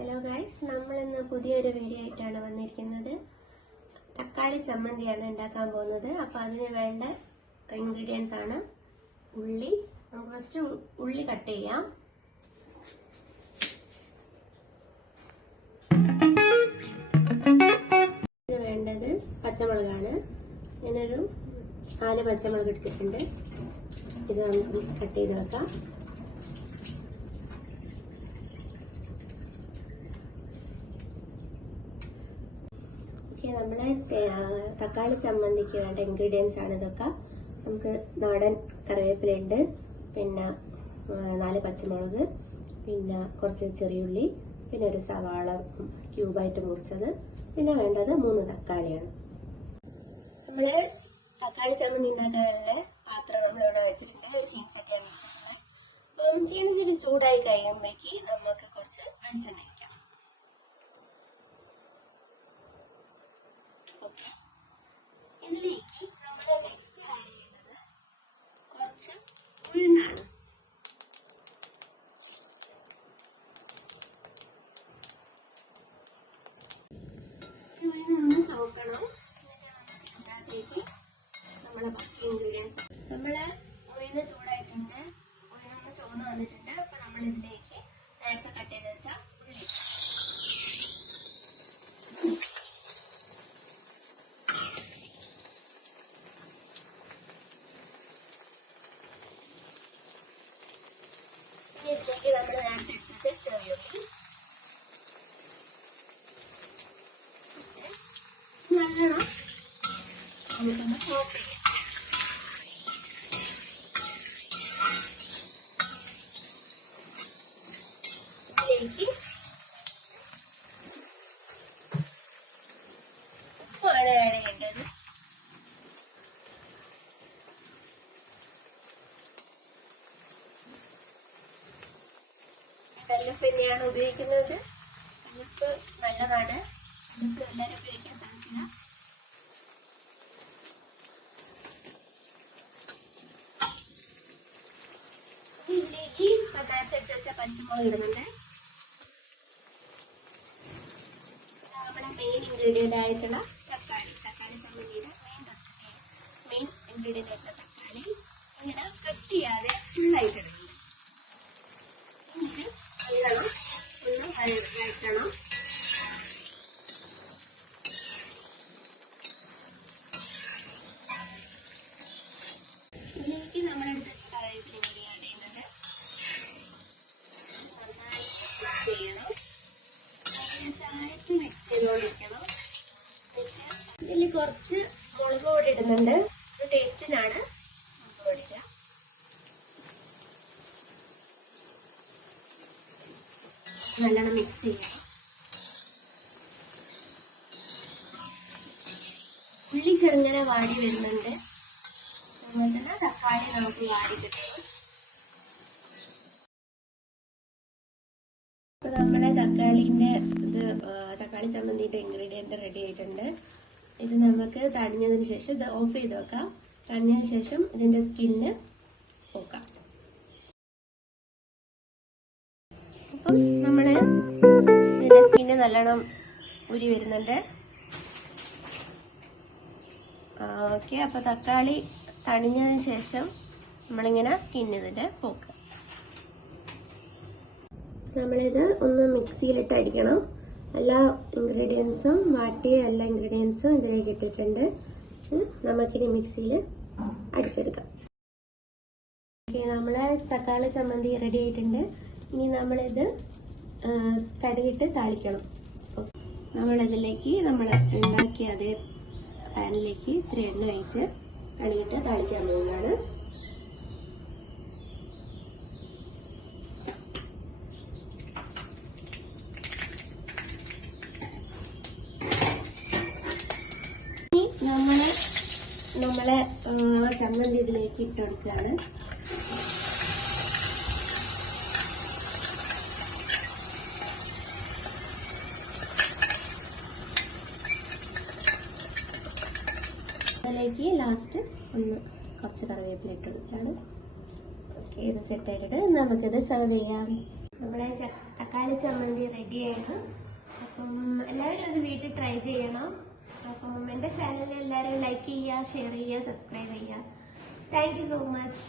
Hello guys, നമ്മളിന്ന് പുതിയൊരു video ആയിട്ടാണ് വന്നിരിക്കുന്നത്. തക്കാളി ചമ്മന്തിയാണ് ഉണ്ടാക്കാൻ പോകുന്നത്. അപ്പോൾ അതിന് വേണ്ട ഇൻഗ്രീഡിയൻസ് ആണ് ഉള്ളി. നമുക്ക് ഫസ്റ്റ് ഉള്ളി കട്ട് ചെയ്യാം. ഇതിന് വേണ്ടത് പച്ചമുളകാണ്. ഞാനൊരു 4 പച്ചമുളക് എടുത്തിട്ടുണ്ട്. ഇത് നമുക്ക് കട്ട് ചെയ്ത് വെക്കാം. നമ്മളെ തക്കാളി ചമ്മന്തിക്ക് വേണ്ട ഇൻഗ്രീഡിയൻസ് ആണ് ഇതൊക്കെ. നമുക്ക് നാടൻ കറിവേപ്പിലുണ്ട്, പിന്നെ 4 പച്ചമുളക്, പിന്നെ കുറച്ച് ചെറിയുള്ളി, പിന്നെ ഒരു സവാള ക്യൂബായിട്ട് മുറിച്ചത്, പിന്നെ വേണ്ടത് 3 തക്കാളിയാണ്. നമ്മള് തക്കാളി ചമ്മന്തി ഉണ്ടാക്കാനുള്ള പാത്രം നമ്മളിവിടെ വെച്ചിട്ടുണ്ട്. ഒരു ചീനച്ചട്ടിയാണ് വെച്ചിട്ടുള്ളത്. അപ്പം ചീനച്ചട്ടി ചൂടായി കഴിയുമ്പോഴേക്ക് നമുക്ക് കുറച്ച് വെളിച്ചെണ്ണ ഒഴിക്കാം. ഇതിലേക്ക് നമ്മൾ നെക്സ്റ്റ് ആഡ് ചെയ്യുന്നത് കുറച്ച് ഉഴുന്നാണ്. ഉഴുന്നൊന്ന് ചോക്കണം. ഇതിനകത്തേക്ക് നമ്മളെ ബാക്കി ഇൻഗ്രീഡിയൻസ്. നമ്മളെ ഉഴുന്ന് ചൂടായിട്ടുണ്ട്, ഉഴുന്നൊന്ന് ചുവന്ന് വന്നിട്ടുണ്ട്. അപ്പൊ നമ്മൾ ഇതിലേക്ക് നേരത്തെ കട്ട് ചെയ്ത് വെച്ച ഉള്ളി ഇതിലേക്ക് നമ്മൾ നേരത്തെ എടുത്തിട്ട് ചെറിയുള്ളി നല്ലോണം നമുക്കൊന്ന് ചോപ്പ് ചെയ്യാം. ഇതിലേക്ക് ഉപ്പാണ് ആഡ് ചെയ്യേണ്ടത്. വെല്ലപ്പ് തന്നെയാണ് ഉപയോഗിക്കുന്നത്. നമുക്ക് നല്ലതാണ്. നമുക്ക് എല്ലാവരും ഉപയോഗിക്കാൻ സാധിക്കില്ല. ഇതിലേക്ക് നേരത്തെ എടുത്ത് വെച്ച പച്ചമുളക് ഇടുന്നുണ്ട്. നമ്മുടെ മെയിൻ ഇൻഗ്രീഡിയന്റ് ആയിട്ടുള്ള തക്കാളി ചമ്മന്തിയുടെ മെയിൻ ഇൻഗ്രീഡിയന്റ് ആയിട്ടുള്ള തക്കാളി ഇങ്ങനെ കട്ട് ചെയ്യാതെ ഫുള്ളായിട്ട് ഇടുന്നുണ്ട്. നല്ലോണം ഒന്ന് വഴറ്റണം. ഇതിലേക്ക് നമ്മളെടുത്ത് വെച്ച കറിവേപ്പില കൂടി ആഡ് ചെയ്യുന്നുണ്ട്. നന്നായിട്ട് മിക്സ് ചെയ്യണം. നന്നായിട്ട് മിക്സ് ചെയ്തുകൊണ്ടിരിക്കണം. ഇതിൽ കുറച്ച് മുളക് പൊടി ഇടുന്നുണ്ട്. ഒരു ടേസ്റ്റിനാണ് മുളക് പൊടി ഇടുക. നല്ലോണം മിക്സ് ചെയ്യണം. ഉള്ളി ചെറുങ്ങനെ വാടി വരുന്നുണ്ട്. അതുപോലെ തന്നെ തക്കാളി നമുക്ക് വാടി കിട്ടും. അപ്പൊ നമ്മളെ തക്കാളി ചമ്മന്തിന്റെ ഇൻഗ്രീഡിയന്റ് റെഡി ആയിട്ടുണ്ട്. ഇത് നമുക്ക് തണിഞ്ഞതിന് ശേഷം ഇത് ഓഫ് ചെയ്ത് വെക്കാം. തണിഞ്ഞതിന് ശേഷം ഇതിന്റെ സ്കിന്ന് നോക്കാം. അപ്പം നമ്മള് ഇതിന്റെ സ്കിന്ന് നല്ലോണം ഉരി വരുന്നുണ്ട്. ഓക്കെ, അപ്പൊ തക്കാളി തണിഞ്ഞതിന് ശേഷം നമ്മളിങ്ങനെ സ്കിന്ന് ഇതിന്റെ പോക്കുക. നമ്മളിത് ഒന്ന് മിക്സിയിലിട്ട് അടിക്കണം. എല്ലാ ഇൻഗ്രീഡിയൻസും വാട്ടിയ എല്ലാ ഇൻഗ്രീഡിയൻസും ഇതിലേക്ക് ഇട്ടിട്ടുണ്ട്. നമുക്കിനി മിക്സിയിൽ അടിച്ചെടുക്കാം. നമ്മളെ തക്കാളി ചമ്മന്തി റെഡി ആയിട്ടുണ്ട്. ഇനി നമ്മളിത് കടുകിട്ട് താളിക്കണം. നമ്മളിതിലേക്ക് നമ്മൾ ഉണ്ടാക്കിയ അതേ പാനിലേക്ക് ഇത്തിരി എണ്ണ ഒഴിച്ച് കടുകിട്ട് താളിക്കാൻ പോകുന്നതാണ്. നമ്മളെ ചമ്മന്തി ഇതിലേക്ക് ഇട്ട് കൊടുക്കുകയാണ്. അതിലേക്ക് ലാസ്റ്റ് ഒന്ന് കുറച്ച് കറിവേപ്പില ഇട്ട് കൊടുക്കുകയാണ്. ഓക്കെ, ഇത് സെറ്റ് ആയിട്ടിട്ട് നമുക്കിത് സെർവ് ചെയ്യാം. നമ്മളെ തക്കാളി ചമ്മന്തി റെഡിയാണ്. അപ്പം എല്ലാവരും അത് വീട്ടിൽ ട്രൈ ചെയ്യണം. അപ്പം എൻ്റെ ചാനൽ എല്ലാവരും ലൈക്ക് ചെയ്യുക, ഷെയർ ചെയ്യുക, സബ്സ്ക്രൈബ് ചെയ്യുക. Thank you so much.